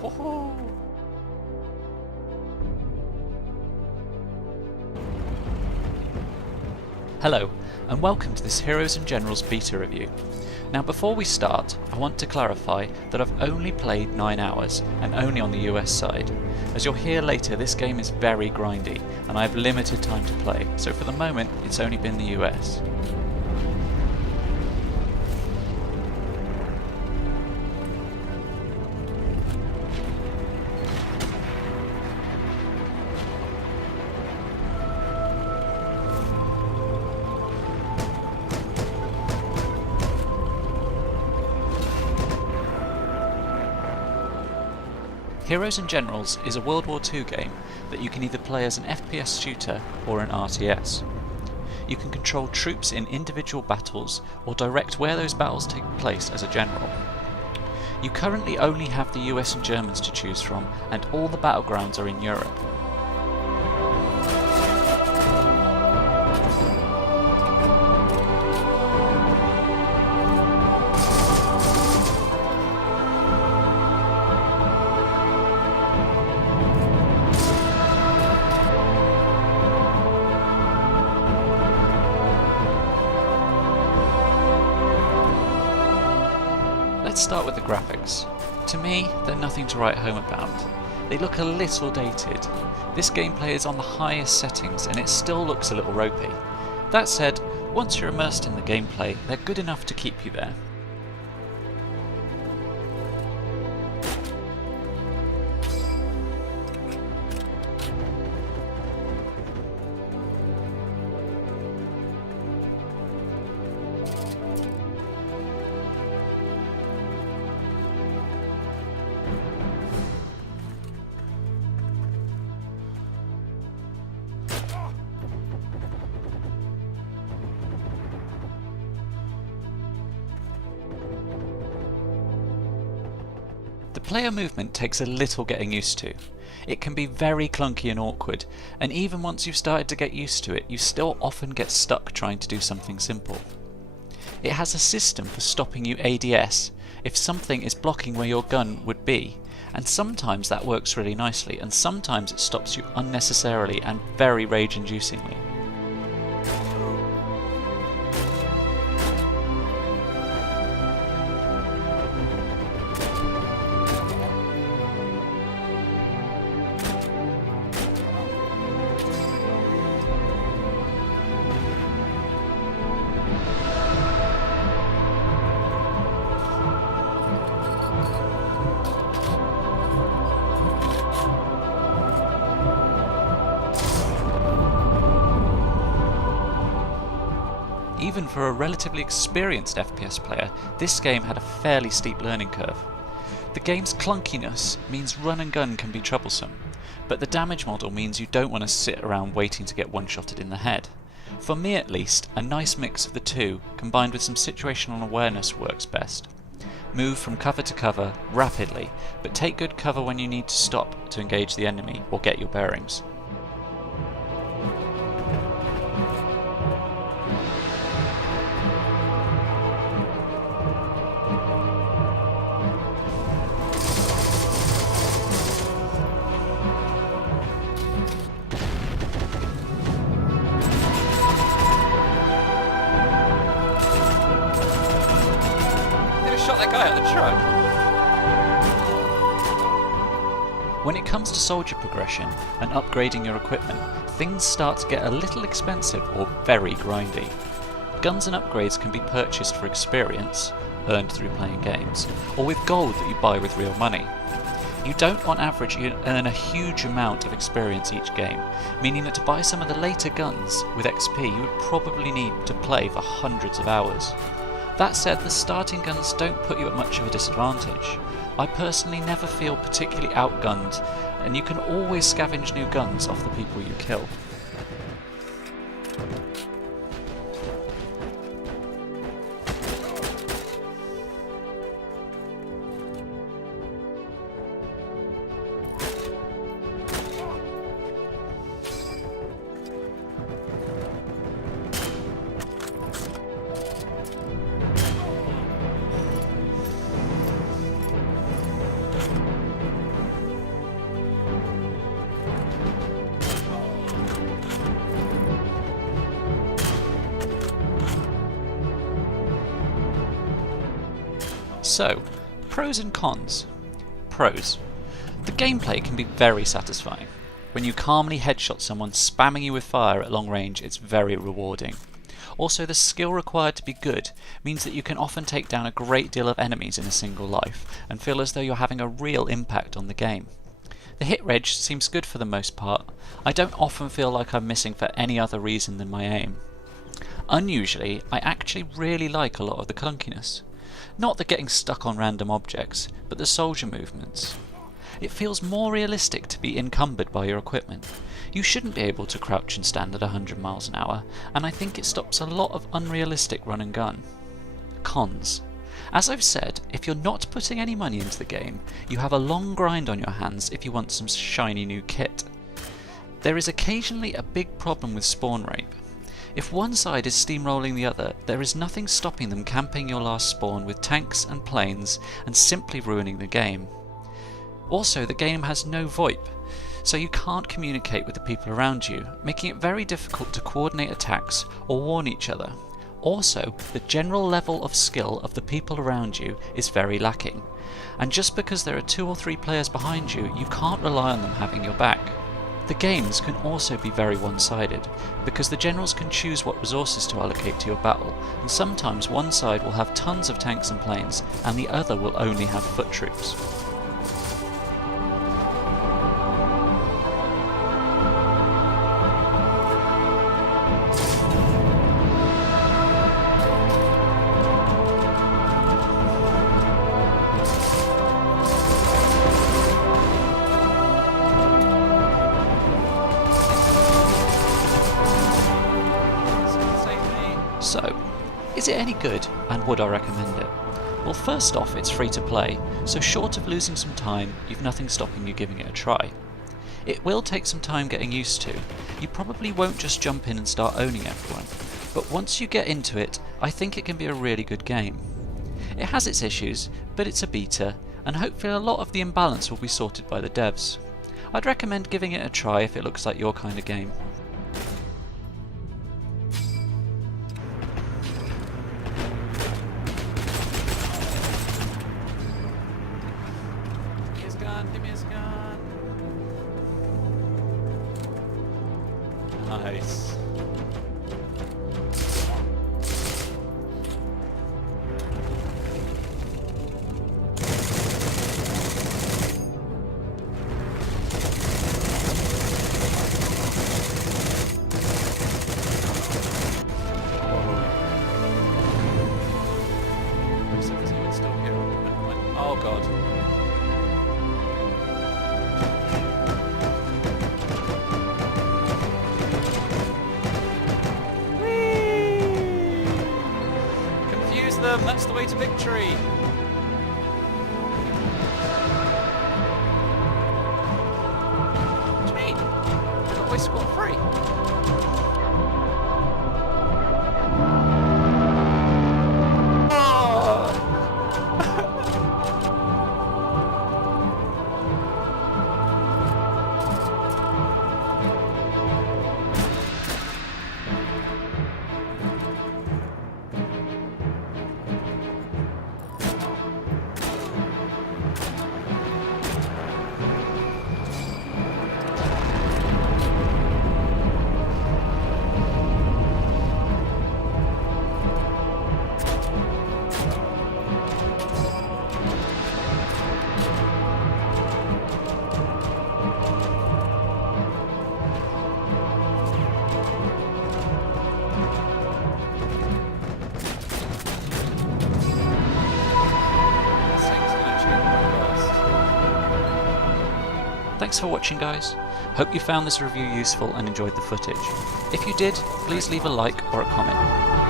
Ho-ho! Hello, and welcome to this Heroes and Generals beta review. Now before we start, I want to clarify that I've only played 9 hours, and only on the US side. As you'll hear later, this game is very grindy, and I have limited time to play, so for the moment it's only been the US. Heroes and Generals is a World War II game that you can either play as an FPS shooter or an RTS. You can control troops in individual battles or direct where those battles take place as a general. You currently only have the US and Germans to choose from, and all the battlegrounds are in Europe. Let's start with the graphics. To me, they're nothing to write home about. They look a little dated. This gameplay is on the highest settings and it still looks a little ropey. That said, once you're immersed in the gameplay, they're good enough to keep you there. The player movement takes a little getting used to. It can be very clunky and awkward, and even once you've started to get used to it, you still often get stuck trying to do something simple. It has a system for stopping you ADS if something is blocking where your gun would be, and sometimes that works really nicely, and sometimes it stops you unnecessarily and very rage-inducingly. Even for a relatively experienced FPS player, this game had a fairly steep learning curve. The game's clunkiness means run and gun can be troublesome, but the damage model means you don't want to sit around waiting to get one-shotted in the head. For me at least, a nice mix of the two, combined with some situational awareness, works best. Move from cover to cover rapidly, but take good cover when you need to stop to engage the enemy or get your bearings. Shot that guy out of the truck. When it comes to soldier progression and upgrading your equipment, things start to get a little expensive or very grindy. Guns and upgrades can be purchased for experience, earned through playing games, or with gold that you buy with real money. You don't on average earn a huge amount of experience each game, meaning that to buy some of the later guns with XP you would probably need to play for hundreds of hours. That said, the starting guns don't put you at much of a disadvantage. I personally never feel particularly outgunned, and you can always scavenge new guns off the people you kill. So, pros and cons. Pros. The gameplay can be very satisfying. When you calmly headshot someone spamming you with fire at long range, it's very rewarding. Also, the skill required to be good means that you can often take down a great deal of enemies in a single life, and feel as though you're having a real impact on the game. The hit reg seems good for the most part. I don't often feel like I'm missing for any other reason than my aim. Unusually, I actually really like a lot of the clunkiness. Not the getting stuck on random objects, but the soldier movements. It feels more realistic to be encumbered by your equipment. You shouldn't be able to crouch and stand at 100 miles an hour, and I think it stops a lot of unrealistic run and gun. Cons. As I've said, if you're not putting any money into the game, you have a long grind on your hands if you want some shiny new kit. There is occasionally a big problem with spawn rape. If one side is steamrolling the other, there is nothing stopping them camping your last spawn with tanks and planes and simply ruining the game. Also, the game has no VoIP, so you can't communicate with the people around you, making it very difficult to coordinate attacks or warn each other. Also, the general level of skill of the people around you is very lacking, and just because there are 2 or 3 players behind you, you can't rely on them having your back. The games can also be very one-sided, because the generals can choose what resources to allocate to your battle, and sometimes one side will have tons of tanks and planes, and the other will only have foot troops. So, is it any good, and would I recommend it? Well, first off, it's free to play, so short of losing some time, you've nothing stopping you giving it a try. It will take some time getting used to. You probably won't just jump in and start owning everyone, but once you get into it, I think it can be a really good game. It has its issues, but it's a beta, and hopefully a lot of the imbalance will be sorted by the devs. I'd recommend giving it a try if it looks like your kind of game. Give me his gun. Nice. Looks like there's anyone still here. Oh god. That's the way to victory! What do you mean? I got away scot-free! Thanks for watching, guys. Hope you found this review useful and enjoyed the footage. If you did, please leave a like or a comment.